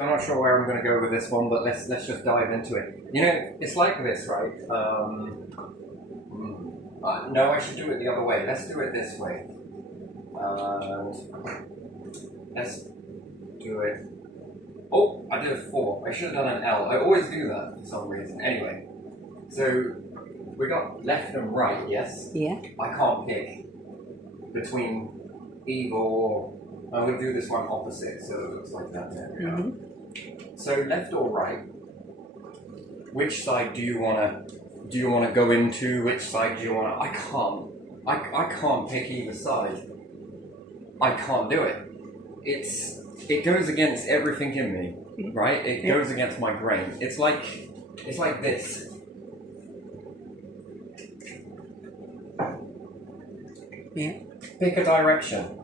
I'm not sure where I'm going to go with this one, but let's just dive into it. You know, it's like this, right? No, I should do it the other way. Let's do it this way. And let's do it. Oh, I did a 4. I should have done an L. I always do that for some reason. Anyway, so we got left and right, yes? Yeah. I can't pick between either or. I'm going to do this one opposite, so it looks like that. There we go. So left or right? Which side do you want to go into? Which side do you want to? I can't pick either side. I can't do it. It goes against everything in me, right? It goes against my grain. It's like this. Yeah. Pick a direction.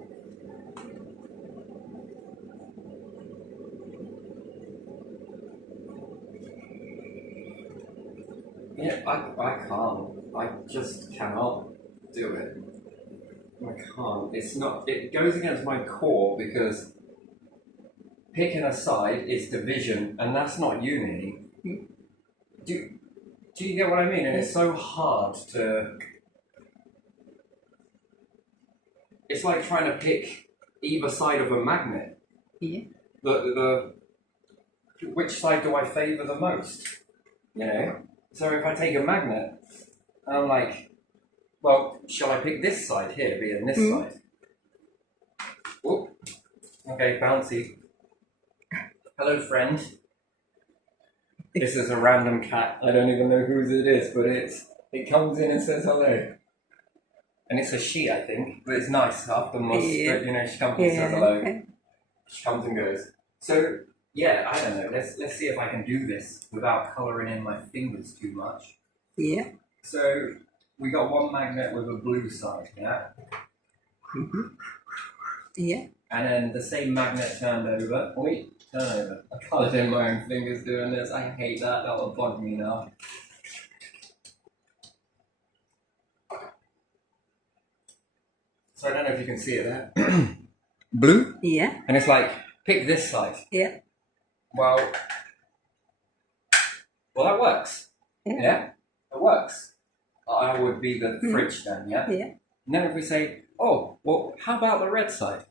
Yeah, I can't. I just cannot do it. I can't. It goes against my core because picking a side is division, and that's not unity. Do you get what I mean? And it's so hard to... It's like trying to pick either side of a magnet. Yeah. Which side do I favour the most? You know? So if I take a magnet, and I'm like, well, shall I pick this side here, being this side? Oh, okay, bouncy. Hello, friend. This is a random cat. I don't even know whose it is, but it comes in and says hello. And it's a she, I think, but it's nice. After most, you know, she comes and says hello. She comes and goes. So yeah, I don't know. Let's see if I can do this without colouring in my fingers too much. Yeah. So we got one magnet with a blue side, yeah? Yeah. And then the same magnet turned over. Wait, turn over. I coloured in my own fingers doing this. I hate that. That will bug me now. So I don't know if you can see it there. Blue? Yeah. And it's like, pick this side. Yeah. Well, that works. Yeah? It works. I would be the fridge then, yeah? Yeah. And then if we say, oh, well, how about the red side?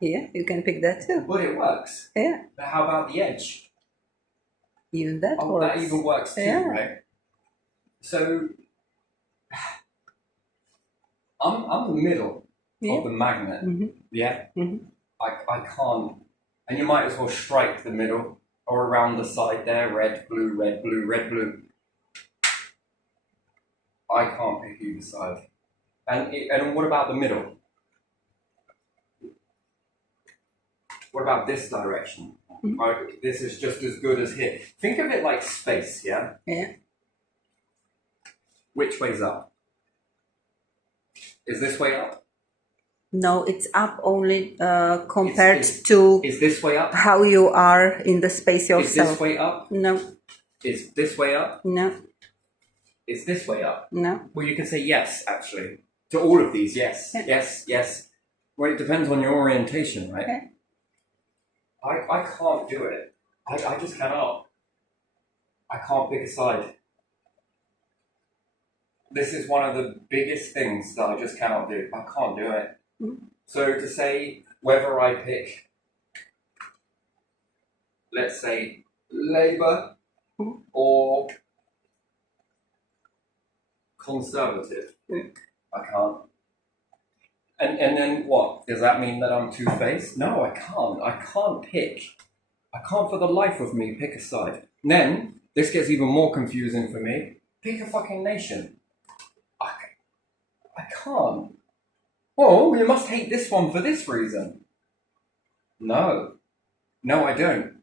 Yeah, you can pick that too. But it works. Yeah. But how about the edge? Even that Oh, works. that even works too, right? So, I'm the middle of the magnet, yeah? I can't, and you might as well strike the middle or around the side there, red, blue, red, blue, red, blue. I can't pick either side. And what about the middle? What about this direction? This is just as good as here. Think of it like space, yeah? Yeah. Which way's up? Is this way up? No, it's up only compared to Is this way up? how you are in the space yourself. Is this way up? No. Is this way up? No. Is this way up? No. Well, you can say yes, actually. To all of these, yes. Yeah. Yes, yes. Well, it depends on your orientation, right? Okay. I can't do it. I just cannot. I can't pick a side. This is one of the biggest things that I just cannot do. I can't do it. So to say whether I pick, let's say, Labour or Conservative, I can't. And then what? Does that mean that I'm two-faced? No, I can't. I can't pick. I can't for the life of me pick a side. And then, this gets even more confusing for me. Pick a fucking nation. I can't. Oh, you must hate this one for this reason. No. No, I don't.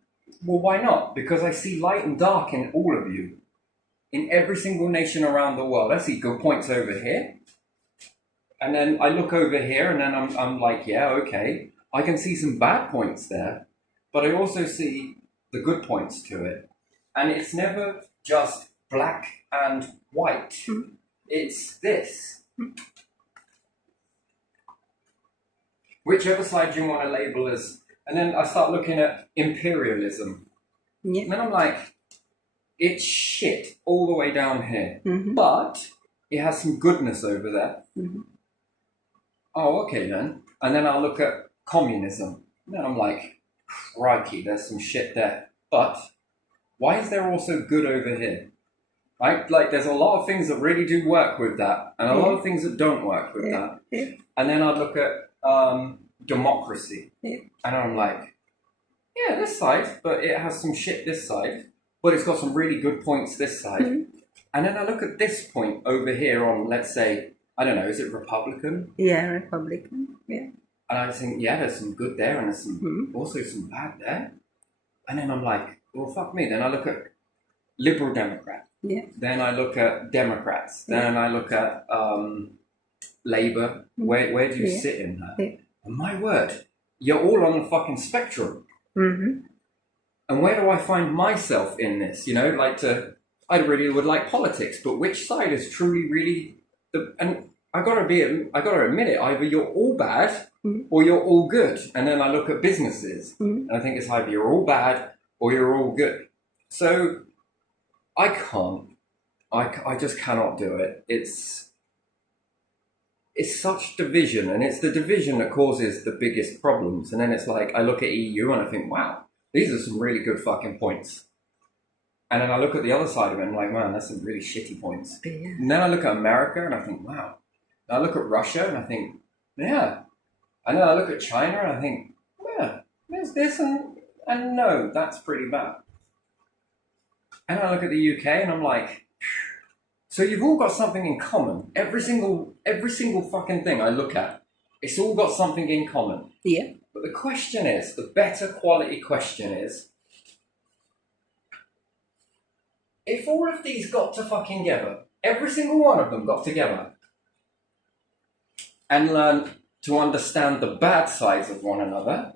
Well, why not? Because I see light and dark in all of you. In every single nation around the world. I see good points over here. And then I look over here and then I'm like, yeah, okay. I can see some bad points there. But I also see the good points to it. And it's never just black and white. It's this. Whichever side you want to label as And then I start looking at imperialism. Yeah. And then I'm like, it's shit all the way down here. Mm-hmm. But it has some goodness over there. Mm-hmm. Oh, okay then. And then I'll look at communism. And then I'm like, crikey, there's some shit there. But why is there also good over here? Right? Like, there's a lot of things that really do work with that, and a lot of things that don't work with that. Yeah. And then I'd look at democracy. Yeah. And I'm like, yeah, this side, but it has some shit this side, but it's got some really good points this side. Mm-hmm. And then I look at this point over here on, let's say, I don't know, is it Republican? Yeah, Republican. Yeah. And I think, yeah, there's some good there and there's some Mm-hmm. also some bad there. And then I'm like, well, fuck me. Then I look at Liberal Democrat. Yeah. Then I look at Democrats. Then I look at Labour. Where do you sit in that? Yeah. And my word, you're all on the fucking spectrum. Mm-hmm. And where do I find myself in this? You know, I really would like politics, but which side is truly really and I gotta admit it, either you're all bad or you're all good. And then I look at businesses and I think it's either you're all bad or you're all good. So I just cannot do it. It's such division, and it's the division that causes the biggest problems. And then it's like, I look at EU and I think, wow, these are some really good fucking points. And then I look at the other side of it and I'm like, man, that's some really shitty points. Yeah. And then I look at America and I think, wow. And I look at Russia and I think, yeah. And then I look at China and I think, yeah, there's this and no, that's pretty bad. And I look at the UK and I'm like, so you've all got something in common. Every single fucking thing I look at, it's all got something in common. Yeah. But the question is, the better quality question is, if all of these got to fucking together, every single one of them got together, and learn to understand the bad sides of one another,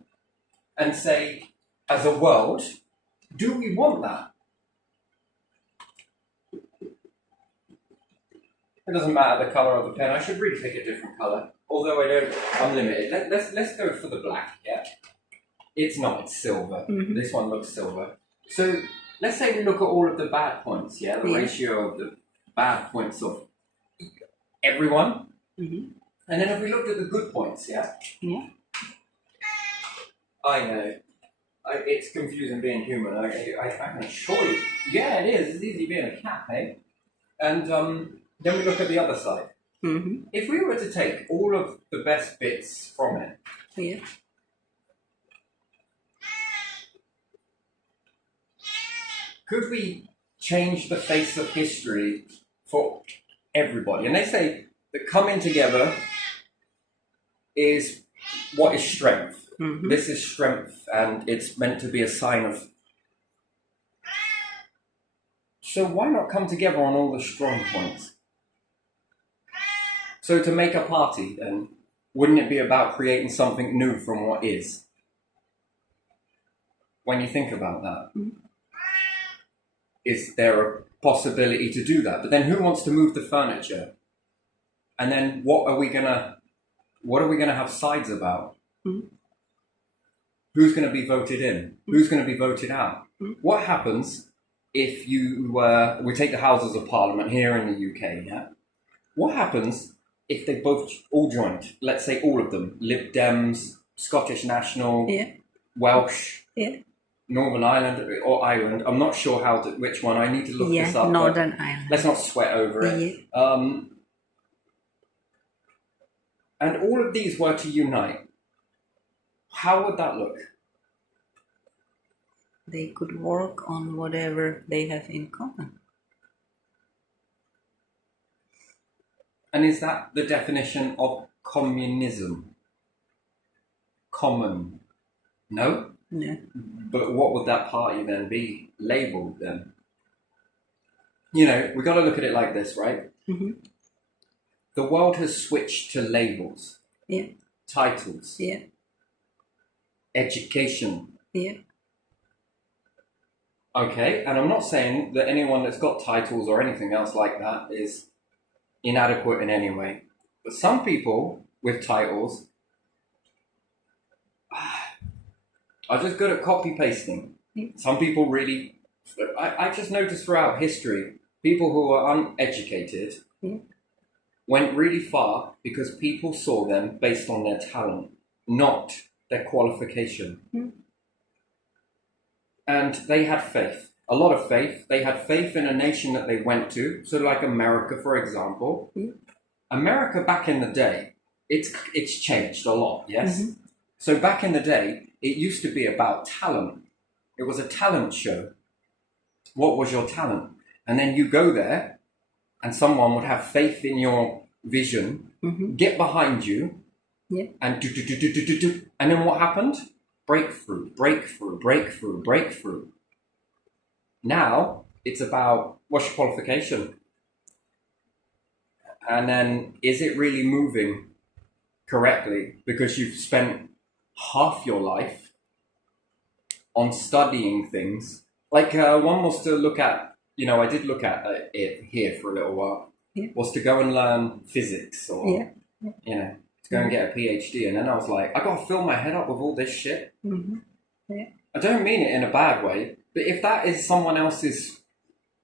and say, as a world, do we want that? It doesn't matter the colour of the pen. I should really pick a different colour. Although I'm limited. Let's go for the black, yeah? It's not, it's silver. Mm-hmm. This one looks silver. So let's say we look at all of the bad points, yeah? The ratio of the bad points of everyone. Mm-hmm. And then if we looked at the good points, yeah? Yeah. I know. It's confusing being human. I can assure you. Yeah, it is. It's easy being a cat, eh? And then we look at the other side. Mm-hmm. If we were to take all of the best bits from it, Yeah. could we change the face of history for everybody? And they say that coming together is what is strength. Mm-hmm. This is strength, and it's meant to be a sign of. So why not come together on all the strong points? So to make a party, then, wouldn't it be about creating something new from what is? When you think about that, is there a possibility to do that? But then who wants to move the furniture? And then what are we gonna have sides about? Mm-hmm. Who's gonna be voted in? Who's gonna be voted out? What happens if we take the Houses of Parliament here in the UK, yeah? What happens if they both all joined? Let's say all of them: Lib Dems, Scottish National, Welsh, Northern Ireland or Ireland. I'm not sure which one. I need to look this up. Northern Ireland. Let's not sweat over it. And all of these were to unite. How would that look? They could work on whatever they have in common. And is that the definition of communism? Common? No? No. But what would that party then be labelled then? You know, we've got to look at it like this, right? Mm-hmm. The world has switched to labels. Yeah. Titles. Yeah. Education. Yeah. Okay, and I'm not saying that anyone that's got titles or anything else like that is inadequate in any way. But some people with titles, I'm just good at copy pasting. Some people really, I just noticed throughout history, people who are uneducated went really far because people saw them based on their talent, not their qualification. And they had faith, a lot of faith. They had faith in a nation that they went to. So like America, for example. America back in the day, it's changed a lot, yes? So back in the day, it used to be about talent. It was a talent show. What was your talent? And then you go there and someone would have faith in your vision, get behind you, and do. And then what happened? Breakthrough, breakthrough, breakthrough, breakthrough. Now it's about what's your qualification? And then is it really moving correctly? Because you've spent half your life on studying things. Like one was to look at, I did look at it here for a little while, was to go and learn physics or, to go and get a PhD. And then I was like, I got to fill my head up with all this shit. I don't mean it in a bad way, but if that is someone else's,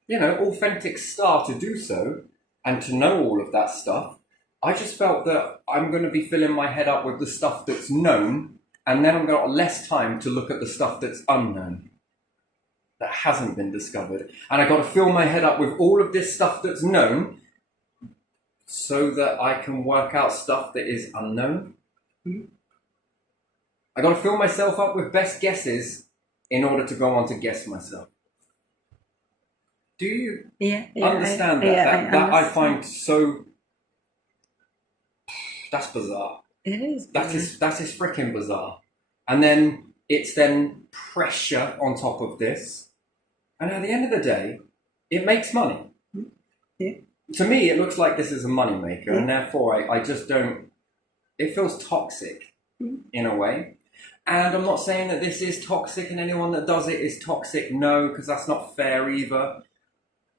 authentic style to do so and to know all of that stuff, I just felt that I'm going to be filling my head up with the stuff that's known, and then I'm going to have less time to look at the stuff that's unknown, that hasn't been discovered. And I got to fill my head up with all of this stuff that's known so that I can work out stuff that is unknown. I got to fill myself up with best guesses in order to go on to guess myself. Do you understand that? That I find so... That's bizarre. It is. That is freaking bizarre. And then it's then pressure on top of this. And at the end of the day, it makes money. To me, it looks like this is a moneymaker, and therefore I just don't... It feels toxic in a way. And I'm not saying that this is toxic and anyone that does it is toxic. No, because that's not fair either.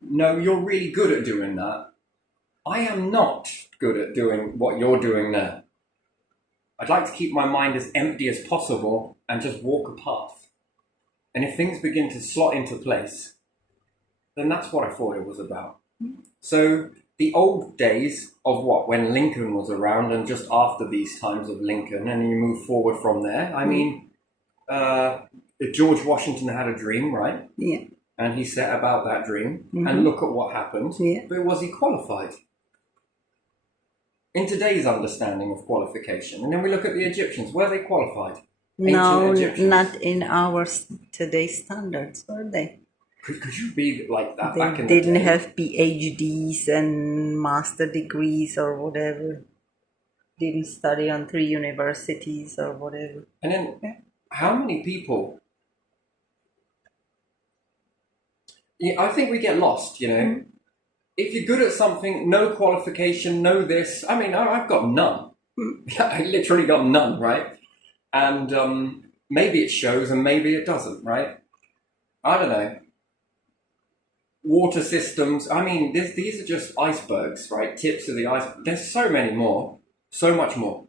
No, you're really good at doing that. I am not good at doing what you're doing now. I'd like to keep my mind as empty as possible and just walk a path. And if things begin to slot into place, then that's what I thought it was about. So the old days of when Lincoln was around and just after these times of Lincoln, and you move forward from there, I mean, George Washington had a dream, right? Yeah. And he set about that dream, and look at what happened. But was he qualified? In today's understanding of qualification, and then we look at the Egyptians, were they qualified? No, not in our today's standards, were they? Could you be like that back in the day? They didn't have PhDs and master degrees or whatever. Didn't study on 3 universities or whatever. And then, how many people... I think we get lost, If you're good at something, no qualification, no this. I mean, I've got none. I literally got none, right? And maybe it shows and maybe it doesn't, right? I don't know. Water systems. I mean, these are just icebergs, right? Tips of the iceberg. There's so many more. So much more.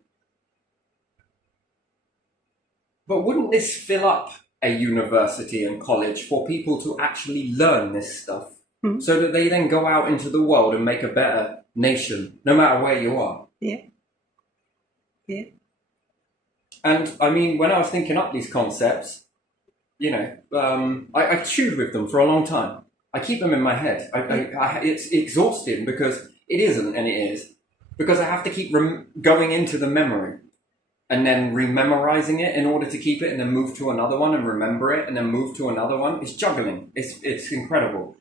But wouldn't this fill up a university and college for people to actually learn this stuff? So that they then go out into the world and make a better nation, no matter where you are. And I mean, when I was thinking up these concepts, I chewed with them for a long time. I keep them in my head. It's exhausting because it isn't, and it is. Because I have to keep going into the memory and then rememorizing it in order to keep it, and then move to another one and remember it, and then move to another one. It's juggling. It's incredible.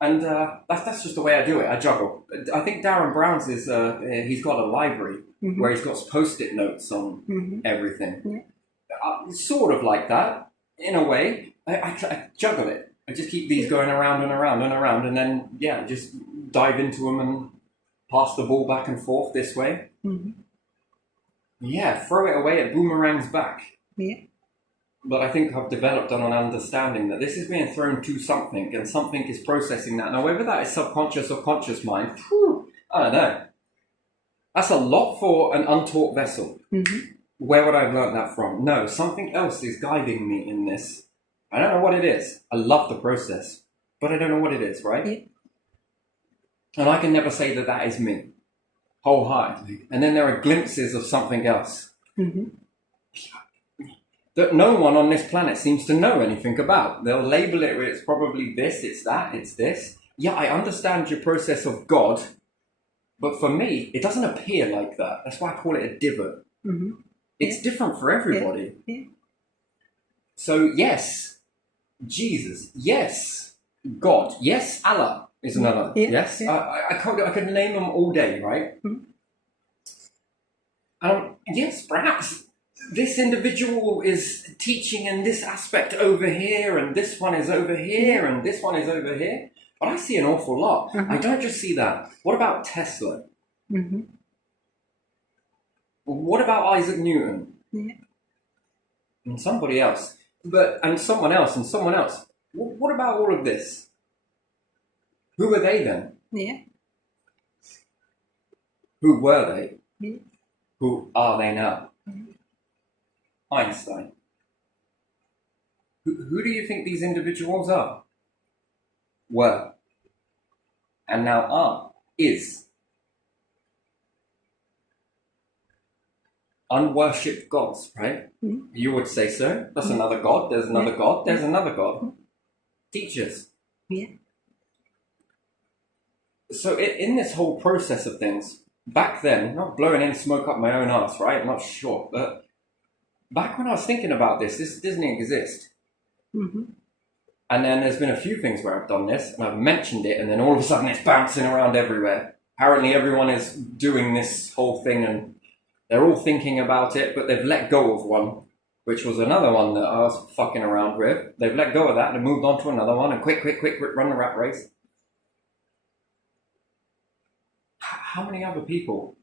And that's just the way I do it. I juggle. I think Darren Brown's is, he's got a library where he's got Post-it notes on everything. Sort of like that, in a way. I juggle it. I just keep these going around and around and around, and then, just dive into them and pass the ball back and forth this way. Throw it away, it boomerangs back. But I think I've developed on an understanding that this is being thrown to something, and something is processing that. Now, whether that is subconscious or conscious mind, I don't know. That's a lot for an untaught vessel. Where would I have learned that from? No, something else is guiding me in this. I don't know what it is. I love the process, but I don't know what it is, right? Yeah. And I can never say that that is me, wholeheartedly. And then there are glimpses of something else that no one on this planet seems to know anything about. They'll label it, it's probably this, it's that, it's this. Yeah, I understand your process of God, but for me, it doesn't appear like that. That's why I call it a divot. It's different for everybody. Yeah. So yes, Jesus. Yes, God. Yes, Allah is another. Yeah. Yes, Yeah. I could name them all day, right? Yes, perhaps this individual is teaching in this aspect over here, and this one is over here, and this one is over here. But I see an awful lot. I don't just see that. What about Tesla? What about Isaac Newton? Yeah. And somebody else. And someone else, and someone else. What about all of this? Who are they then? Yeah. Who were they? Yeah. Who are they now? Einstein. Who do you think these individuals are? Were. And now are. Is. Unworshipped gods, right? You would say so. That's another god. There's another god. There's another god. Teachers. Yeah. So in this whole process of things, back then, not blowing any smoke up my own ass, right? I'm not sure, but back when I was thinking about this didn't exist. And then there's been a few things where I've done this, and I've mentioned it, and then all of a sudden it's bouncing around everywhere. Apparently everyone is doing this whole thing, and they're all thinking about it, but they've let go of one, which was another one that I was fucking around with. They've let go of that and moved on to another one, and quick, run the rat race. How many other people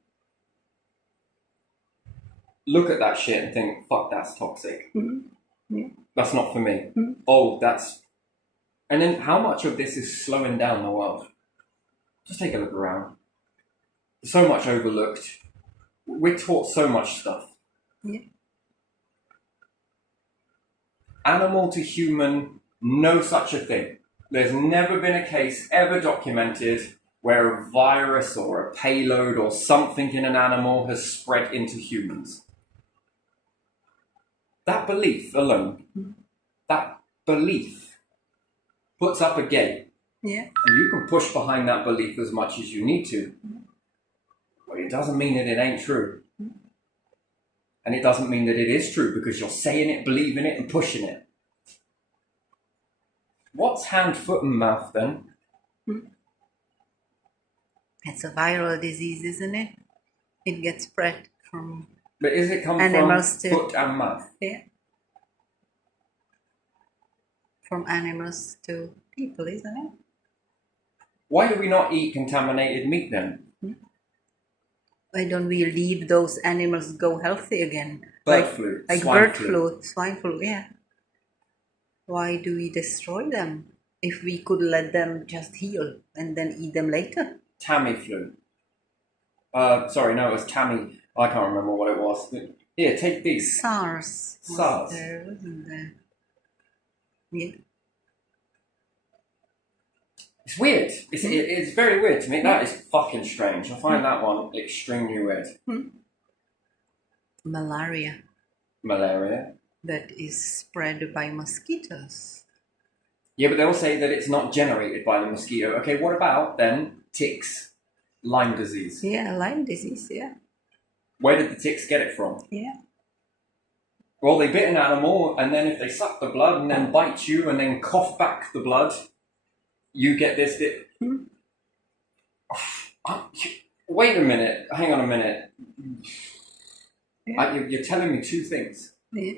look at that shit and think, fuck, that's toxic. Yeah. That's not for me. Oh, that's... And then how much of this is slowing down the world? Just take a look around. So much overlooked. We're taught so much stuff. Yeah. Animal to human, no such a thing. There's never been a case ever documented where a virus or a payload or something in an animal has spread into humans. That belief alone, that belief puts up a gate. Yeah. And you can push behind that belief as much as you need to. But it doesn't mean that it ain't true. And it doesn't mean that it is true because you're saying it, believing it, and pushing it. What's hand, foot, and mouth then? It's a viral disease, isn't it? It gets spread from But is it come animals from to foot and mouth? yeah. From animals to people, isn't it? Why do we not eat contaminated meat then? Why don't we leave those animals go healthy again? Bird flu, like swine bird flu. flu, swine flu, yeah. Why do we destroy them if we could let them just heal and then eat them later? Tamiflu. Sorry, no, it was Tammy. I can't remember what it was. Here, take these. SARS. SARS. There, wasn't there? Yeah. It's weird. It's very weird to me. That is fucking strange. I find that one extremely weird. Malaria Malaria. that is spread by mosquitoes. Yeah, but they'll say that it's not generated by the mosquito. Okay, what about then ticks? Lyme disease. Yeah, Lyme disease, yeah. Where did the ticks get it from? Yeah. Well, they bit an animal, and then if they suck the blood and then bite you and then cough back the blood, you get this bit. Wait a minute. Hang on a minute. Yeah. You're telling me two things. Yeah.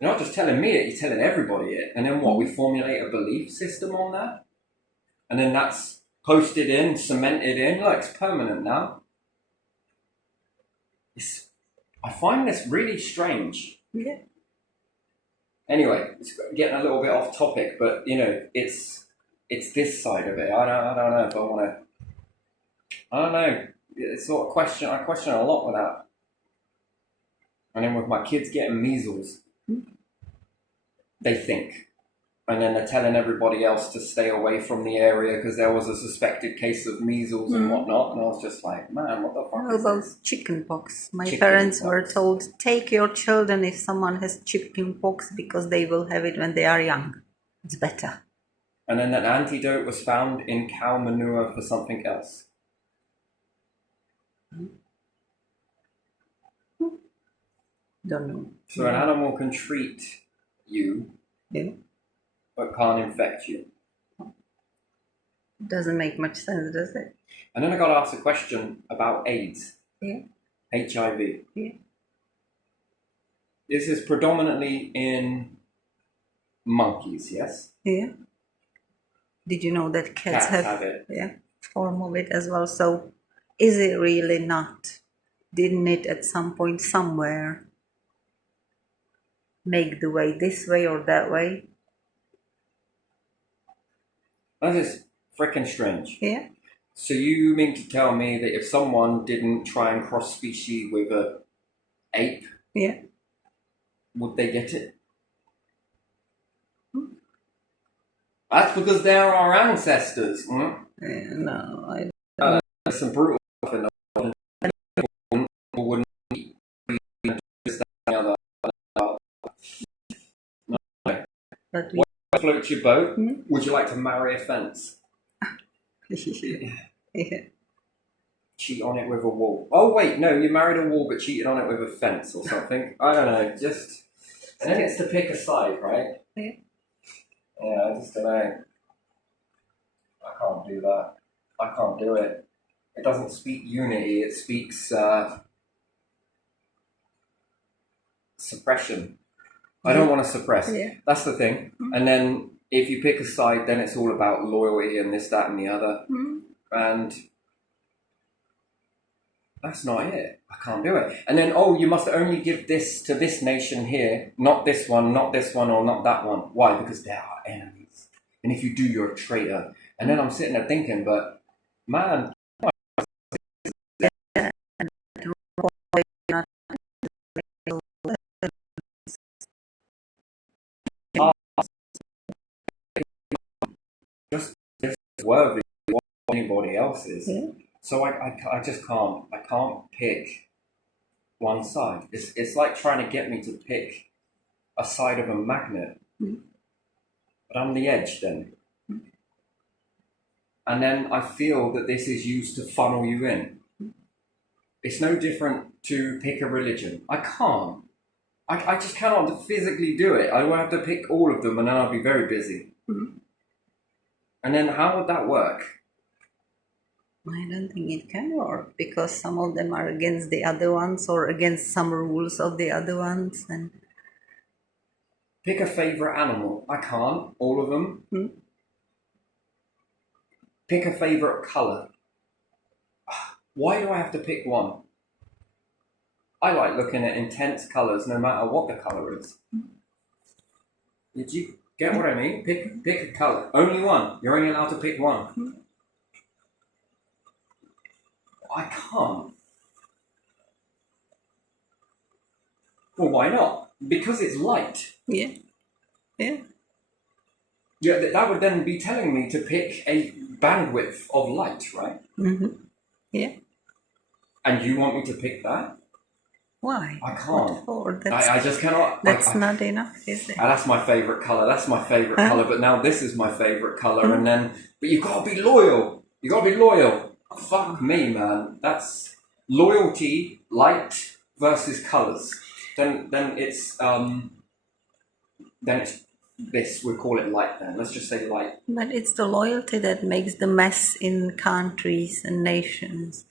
You're not just telling me it, you're telling everybody it. And then what? We formulate a belief system on that? And then that's posted in, cemented in. Like, it's permanent now. I find this really strange. Yeah. Anyway, it's getting a little bit off topic, but, you know, it's this side of it. I don't know if I want to... I don't know. It's sort of I question a lot with that. And then with my kids getting measles, they think. And then they're telling everybody else to stay away from the area because there was a suspected case of measles and whatnot. And I was just like, man, what the fuck How is about this? chicken pox? My Chicken parents pox. were told, take your children if someone has chicken pox because they will have it when they are young. It's better. And then an antidote was found in cow manure for something else. Don't know. So an animal can treat you, Yeah. but can't infect you. Doesn't make much sense, does it? And then I got asked a question about AIDS, Yeah. HIV. Yeah. This is predominantly in monkeys, yes? Yeah. Did you know that cats Have it. yeah, form of it as well? So is it really not? Didn't it at some point somewhere make the way this way or that way? That is freaking strange. Yeah. So you mean to tell me that if someone didn't try and cross species with a ape, Yeah. would they get it? That's because they're our ancestors. No, I There's some brutal stuff in the people wouldn't eat this, that, and the other. No. but we What floats your boat? Hmm? Would you like to marry a fence? yeah. Cheat on it with a wall. Oh wait, no, you married a wall but cheated on it with a fence or something. I don't know, just... And then it's to pick a side, right? Yeah. Yeah, I just don't know. I can't do that. I can't do it. It doesn't speak unity, it speaks suppression. I don't want to suppress. Yeah. That's the thing. And then if you pick a side, then it's all about loyalty and this, that, and the other. And that's not it. I can't do it. And then, oh, you must only give this to this nation here, not this one, or not that one. Why? Because they're our enemies. And if you do, you're a traitor. And then I'm sitting there thinking, but man, just worthy of what anybody else is. Yeah. So I just can't. I can't pick one side. It's like trying to get me to pick a side of a magnet. But I'm the edge then. And then I feel that this is used to funnel you in. It's no different to pick a religion. I can't. I just cannot physically do it. I will have to pick all of them and then I'll be very busy. And then how would that work? I don't think it can work because some of them are against the other ones or against some rules of the other ones. And Pick a favorite animal. I can't. All of them. Pick a favorite color. Why do I have to pick one? I like looking at intense colors no matter what the color is. Did you get what I mean? Pick a color. Only one. You're only allowed to pick one. I can't. Well, why not? Because it's light. yeah. Yeah. Yeah, that would then be telling me to pick a bandwidth of light, right? Yeah. And you want me to pick that? Why? I can't. What for? That's, I just cannot. that's not enough, is it? That's my favorite color. That's my favorite color. But now this is my favorite color, and then. But you gotta be loyal. You gotta be loyal. Fuck me, man. That's loyalty. Light versus colors. Then it's this. We call it light. Then let's just say light. But it's the loyalty that makes the mess in countries and nations.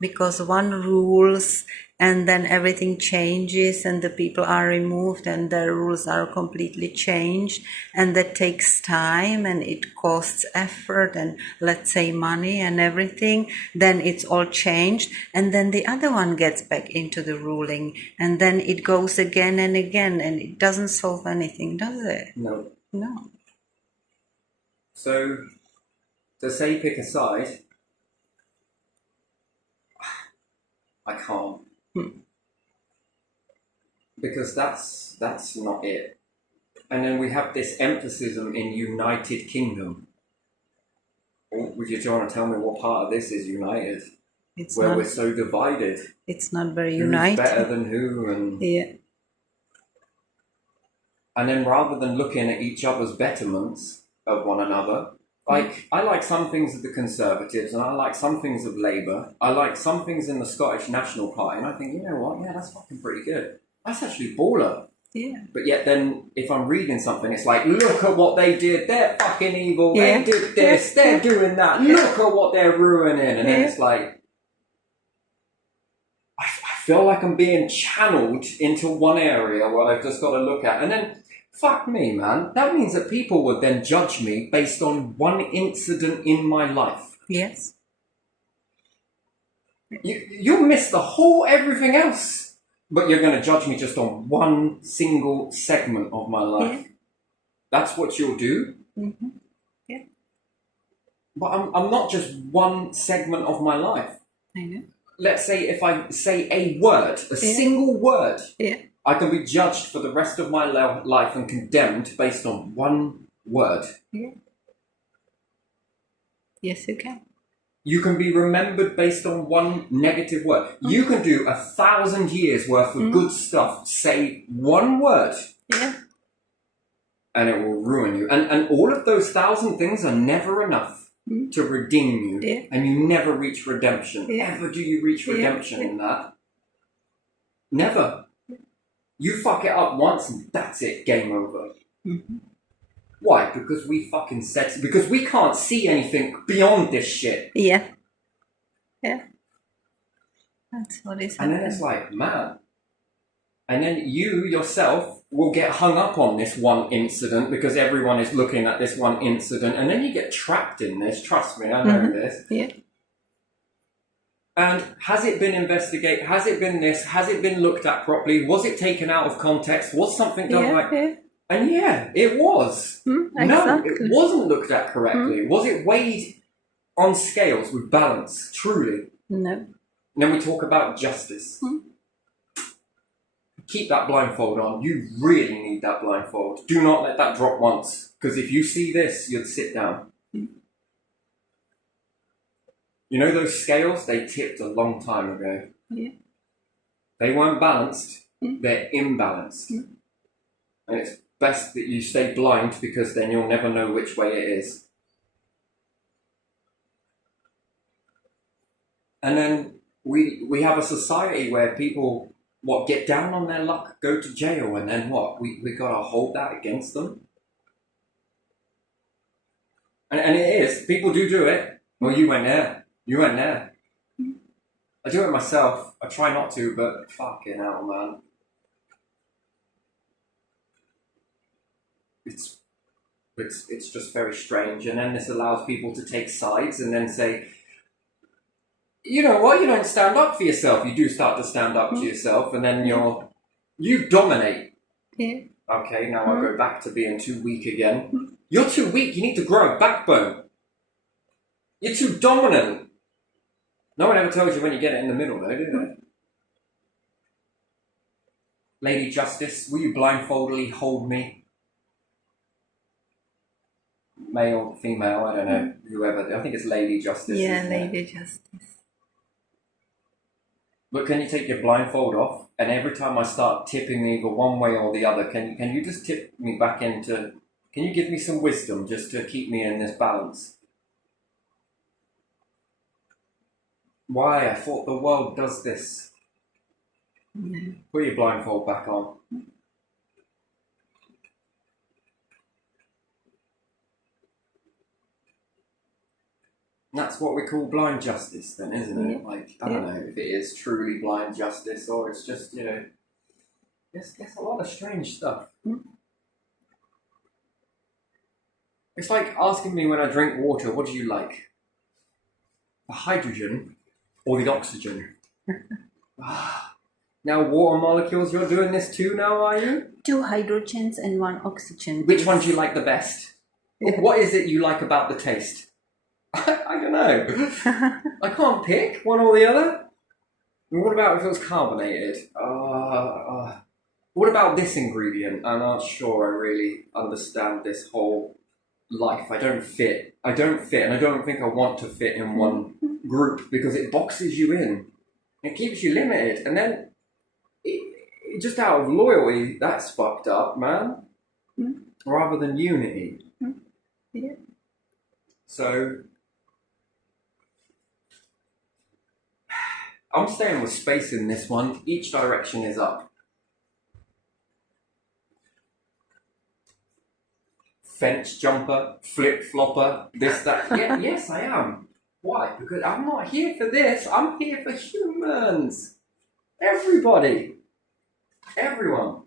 Because one rules and then everything changes and the people are removed and their rules are completely changed, and that takes time and it costs effort and, let's say, money and everything. Then it's all changed and then the other one gets back into the ruling and then it goes again and again and it doesn't solve anything, does it? No. No. So to say pick a side, I can't. because that's not it. And then we have this emphasis in United Kingdom. Would you want to tell me what part of this is united? It's where not, we're so divided. It's not very Who's united. better than who? And Yeah. And then rather than looking at each other's betterments of one another, like I like some things of the Conservatives and I like some things of Labour. I like some things in the Scottish National Party, and I think, you know what? Yeah, that's fucking pretty good. That's actually baller. Yeah. But yet then, if I'm reading something, it's like, look at what they did. They're fucking evil. Yeah. They did this. They're doing that. Look at what they're ruining. And then it's like, I feel like I'm being channeled into one area where I've just got to look at. And then, fuck me, man. That means that people would then judge me based on one incident in my life. Yes. You'll miss the whole everything else. But you're going to judge me just on one single segment of my life. Yeah. That's what you'll do. Mm-hmm. Yeah. But I'm not just one segment of my life. I know. Let's say if I say a word, a single word, I can be judged for the rest of my life and condemned based on one word. Yeah. Yes, you can. You can be remembered based on one negative word. You can do 1,000 years worth of good stuff, say one word, and it will ruin you. And all of those 1,000 things are never enough to redeem you, and you never reach redemption. Ever do you reach redemption in that? Never. You fuck it up once and that's it, game over. Mm-hmm. Why? Because we fucking said so. Because we can't see anything beyond this shit. Yeah. Yeah. That's what is happening. And then it's like, man. And then you yourself will get hung up on this one incident because everyone is looking at this one incident. And then you get trapped in this. Trust me, I know this. Yeah. And has it been investigated? Has it been this? Has it been looked at properly? Was it taken out of context? Was something done right? Yeah. And yeah, it was. Exactly. No, it wasn't looked at correctly. Was it weighed on scales with balance? Truly? No. And then we talk about justice. Keep that blindfold on. You really need that blindfold. Do not let that drop once. Because if you see this, you'd sit down. You know those scales? They tipped a long time ago. Yeah. They weren't balanced. They're imbalanced. And it's best that you stay blind because then you'll never know which way it is. And then we have a society where people, get down on their luck, go to jail, and then what? We got to hold that against them? And it is. People do it. Well, you went there. You went there. I do it myself. I try not to, but fucking hell, man. It's just very strange. And then this allows people to take sides and then say, you know what, you don't stand up for yourself. You do start to stand up to yourself, and then you dominate. Yeah. Okay, now I go back to being too weak again. You're too weak. You need to grow a backbone. You're too dominant. No one ever tells you when you get it in the middle, though, do they? Lady Justice, will you blindfoldedly hold me? Male, female, I don't know, whoever. I think it's Lady Justice. Yeah, Lady Justice. But can you take your blindfold off? And every time I start tipping either one way or the other, can you just tip me back into... Can you give me some wisdom just to keep me in this balance? Why? I thought the world does this. Put your blindfold back on. That's what we call blind justice then, isn't it? Like, I don't know if it is truly blind justice or it's just, it's a lot of strange stuff. It's like asking me when I drink water, what do you like? The hydrogen or the oxygen? Now water molecules, you're doing this too now, are you? 2 hydrogens and 1 oxygen. Which one do you like the best? What is it you like about the taste? I don't know. I can't pick one or the other. What about if it was carbonated? What about this ingredient? I'm not sure I really understand this whole life. I don't fit, and I don't think I want to fit in one group because it boxes you in. It keeps you limited, and then just out of loyalty, that's fucked up, man. Rather than unity. Yeah. So I'm staying with space in this one. Each direction is up. Fence jumper, flip flopper, this, that. Yeah, yes, I am. Why? Because I'm not here for this. I'm here for humans. Everybody. Everyone.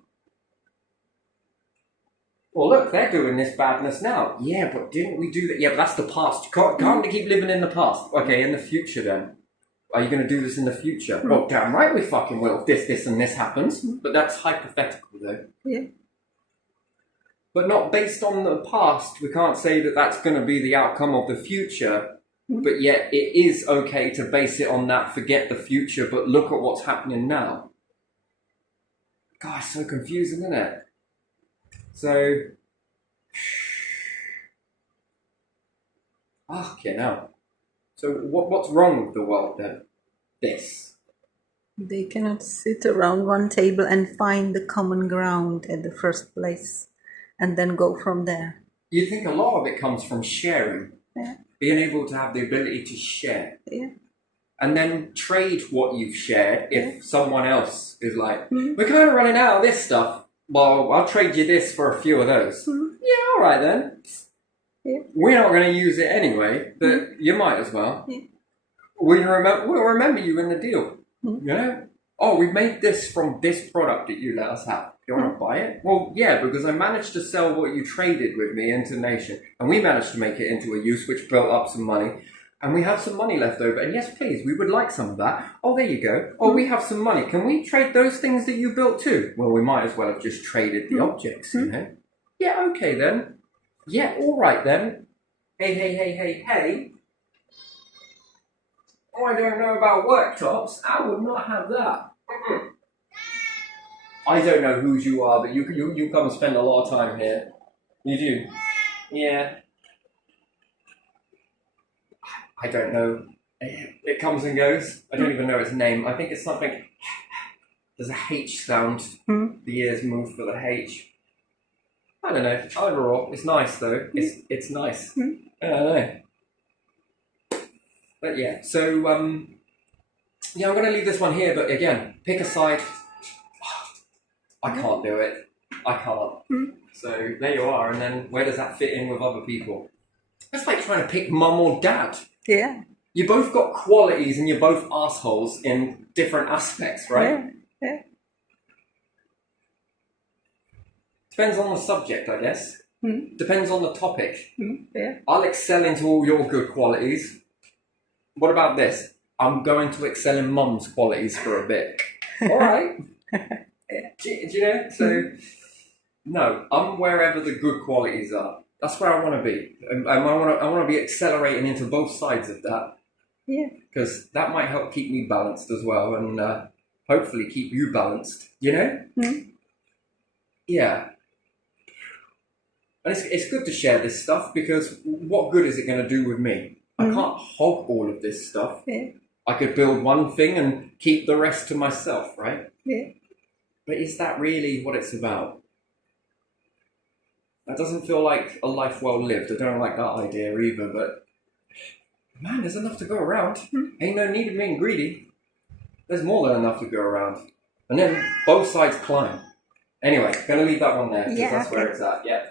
Well, look, they're doing this badness now. Yeah, but didn't we do that? Yeah, but that's the past. You can't keep living in the past. Okay, in the future then. Are you going to do this in the future? Well, damn right we fucking will if this, and this happens. But that's hypothetical, though. Yeah. But not based on the past. We can't say that that's going to be the outcome of the future. But yet it is okay to base it on that, forget the future, but look at what's happening now. God, it's so confusing, isn't it? So, okay, now. So what's wrong with the world then? This. They cannot sit around one table and find the common ground at the first place and then go from there. You think a lot of it comes from sharing. Yeah. Being able to have the ability to share. Yeah. And then trade what you've shared if someone else is like, we're kind of running out of this stuff. Well, I'll trade you this for a few of those. Yeah, all right then. Yeah. We're not going to use it anyway, but you might as well. Yeah. We'll remember you in the deal. You know? Oh, we made this from this product that you let us have. Do you want to buy it? Well, yeah, because I managed to sell what you traded with me into Nation. And we managed to make it into a use which built up some money. And we have some money left over. And yes, please, we would like some of that. Oh, there you go. Oh, we have some money. Can we trade those things that you built too? Well, we might as well have just traded the objects, you know? Yeah, okay then. Yeah, all right then. Hey. Oh, I don't know about worktops. I would not have that. I don't know whose you are, but you come and spend a lot of time here. You do? Yeah. I don't know. It comes and goes. I don't even know its name. I think it's something... There's a H sound. The ears move for the H. I don't know. Overall, it's nice though. It's nice. I don't know. But yeah, so yeah, I'm going to leave this one here. But again, pick a side. I can't do it. I can't. So there you are. And then where does that fit in with other people? That's like trying to pick mum or dad. Yeah. You both got qualities and you're both assholes in different aspects, right? Yeah. Depends on the subject, I guess. Depends on the topic. Yeah. I'll excel into all your good qualities. What about this? I'm going to excel in mum's qualities for a bit. All right. Do you know? So, no, I'm wherever the good qualities are. That's where I want to be. And I want to be accelerating into both sides of that. Yeah. Because that might help keep me balanced as well, and hopefully keep you balanced. You know? Yeah. And it's good to share this stuff because what good is it going to do with me? I can't hog all of this stuff. Yeah. I could build one thing and keep the rest to myself, right? Yeah. But is that really what it's about? That doesn't feel like a life well lived. I don't like that idea either, but man, there's enough to go around. Ain't no need of being greedy. There's more than enough to go around. And then both sides climb. Anyway, gonna leave that one there because that's where it's at. Yeah.